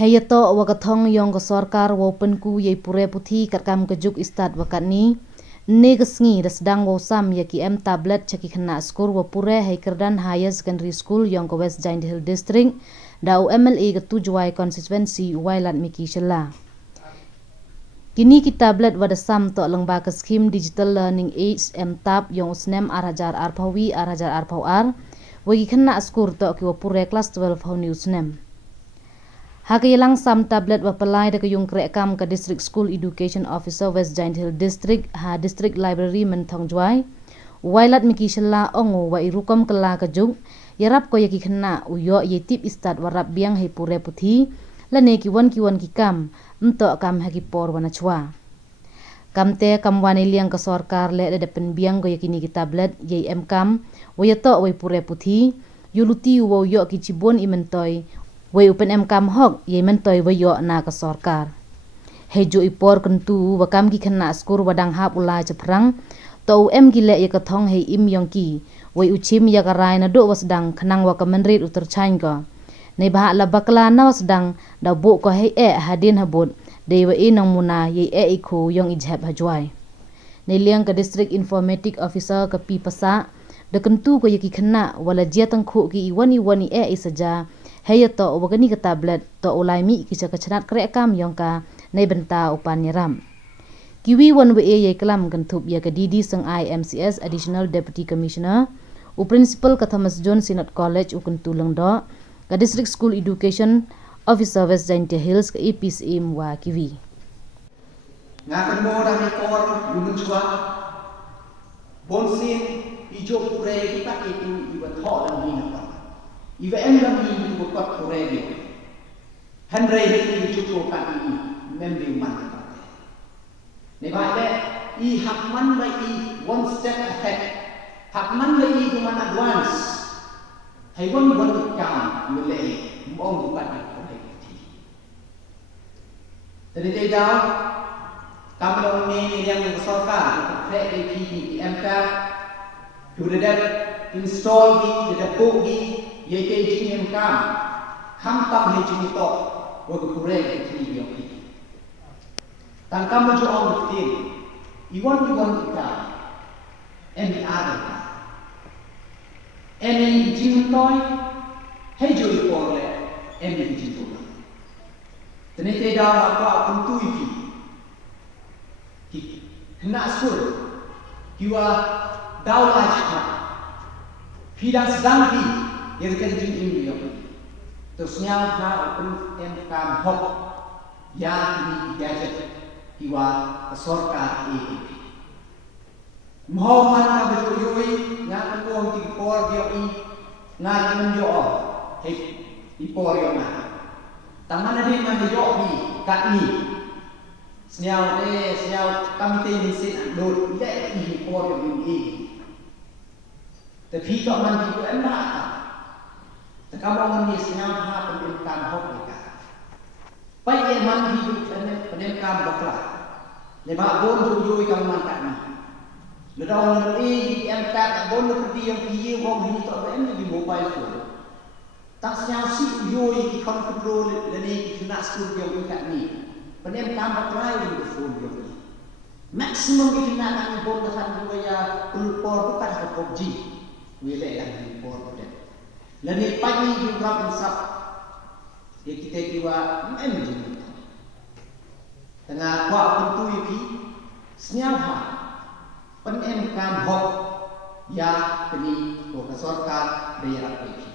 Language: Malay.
Hayato wakathong yong ka sarkar wopen ku yai pure puthi katkam kejuk istat wakat ni negesngi resdang wosam yaki tablet caki kena skor wa pure hai kerdan higher secondary school yong ka West Giant Hill District dau MLA ketujuai constituency wailat miki shela. Kini ki tablet wada sam to lengba ke skim digital learning aids tab yong usnem arhajar arpawi arhajar arpawar wagi kena skor to ki wa pure class 12 hau ni usnem. Hakilang sam tablet wapalai deka yung kerekam ke District School Education Officer West Giant Hill District ha District Library mentong juai wailat miki shela ongo wa irukom kela kejuk yarap ko yaki kena uyo yetip istat warap biang hai pure puthi lane kiwan kikam entok kam haki por wana chua kamte kam wani liang ke sarkar le depen biang ko yakini ki tablet yai kam wayato wai pure puthi yuluti wo yo ki cibon imentoi wai upen kam hok yai mentoi wayo na ke sarkar hejo ipor kentu wakam ki kena skor wadang hap ulai ceprang to gile ya kathong hei im yongki wai uchim ya karai na do wasdang khenang wa kamenrit uter chainga nei bah la bakla na wasdang da bo ko hei hadin habot dewa inong muna yei ikho yong ijhab hajwai nei liang ka district informatic officer ka pi pasa de kentu ko yaki khena wala jia tangkho ki iwani isaja heyato wagani ka tablet to ulai mi ki chakachnat kerekam yong ka nei benta upan yaram Kiwi wan we ye kelam kentup ya ke Didi Seng IMCS Additional Deputy Commissioner u Principal ka Thomas John Sinat College u Kentuleng do ka District School Education Officer West Giant Hills ke EPCM wa Kiwi. Ngakan mo dami por yung chua bonsin ijo pure kita itu iwa tho dan ni na iwa endam ni iwa kot pure ni Henry ni ijo ka ni membi man Nebale I hakman by I one step ahead. Hakman by I kuman advance. Hay one kam mulai mong bukan ay ti. Tadi daw kamlong ni yang sarkar krek di MK sudah install di depo di YKG MK hamtam hejini to wa kurek ti yoki. Tangkam maju on the team. Iwan kita, any other. Any jintoy, hey joy porle, any jintoy. Tenete dawa ko akuntu ifi. Kena sur, kiwa dawa chha. Fidas dangki, yang kerjin ini yo. Terus nyal na approve kam hok. Ya ini gadget. Iwa sarkar AAP. Mohon na berjuyui nga ko ti por dia nga menjo he ipor yo na. Tangan ade man jo bi kat ni. Sniao kamite ni sin do le i por yo ni. Tapi kok man di ko emma. Takabang ni sniao ha pendidikan hok ka. Pai man hidup pendidikan bakla. Leba bon jujui kang mantak ni. Ledang ni yang tak bon lebih yang piye wong ni tok ben di mobile phone. Tak siang si yoi ki control leni kena school yang ikat ni. Pendidikan bakla di phone yo. Maximum ki kena nang bon kan ya pelupor bukan ke PUBG. Wile yang di por pada. Leni pagi juga insap ya kita kiwa menjadi tengah kuat tentu iki senyapa pen kam hok ya beli ko sarkar daerah iki